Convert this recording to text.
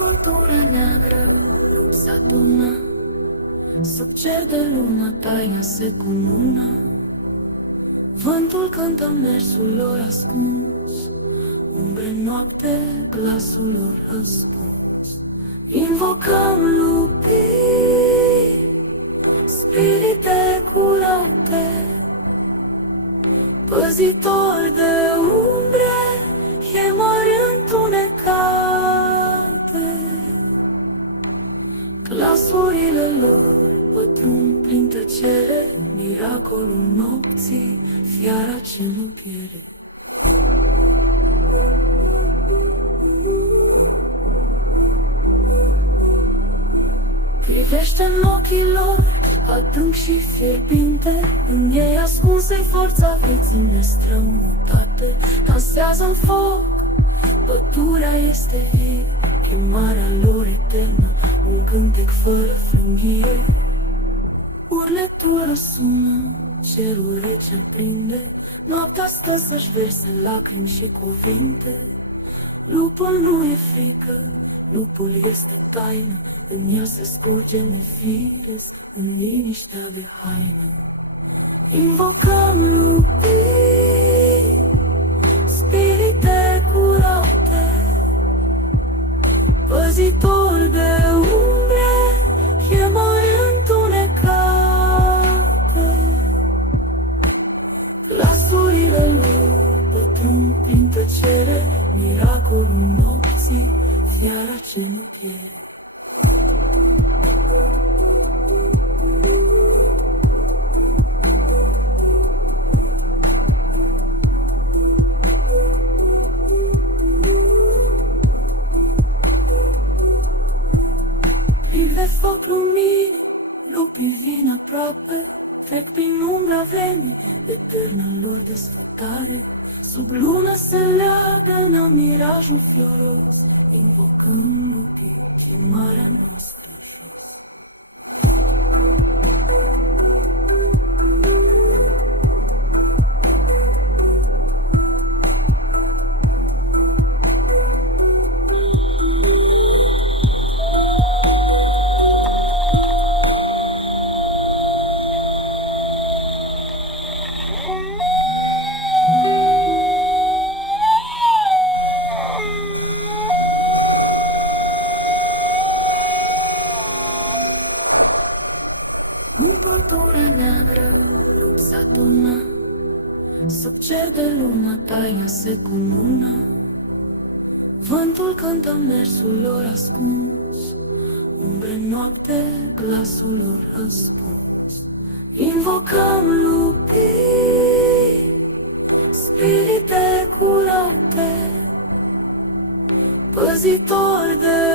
Pădure neagră s-a adunat sub cer de lună, taina se cununa. Vântul cântă mersul lor ascuns, umbre noapte, glasul lor răspuns. Invocăm lupiri, spirite curate, păzitori de umbre, chemări întunecate. Glasurile lor pătrund prin tăcere, miracolul nopții, fiara ce nu pierde. Privește-n ochii lor, adânc și fierbinte, în ei ascunse-i forța vieții nestrămutate. Dansează-n foc, pădurea este vie, chemarea lor eternă, un cântec fără frânghie. Urletul răsună, cerul rece prinde, noaptea stă să-și verse lacrimi și cuvinte. Lupul nu e frică, lupul este taină, în ea se scurge nefiresc, în liniștea de haină. Invocăm lupii, spirite curate, păzitori de umbre, chemări întunecate. Glasurile lor pătrund prin tăcere, miracolul nopții, fiara ce nu pierde. Prive foc lumini, lupii vin aproape, trec prin umbra vremii, eternă lor desfătare. Sub lună se leagă în mirajul fioros, invocând lupii, chemarea noastră jos. Pădure neagră s-a adunat sub cer de lună, taina se cununa. Vântul cântă mersul lor ascuns, umbre noapte, glasul lor răspuns. Invocăm lupii, spirite curate, păzitori de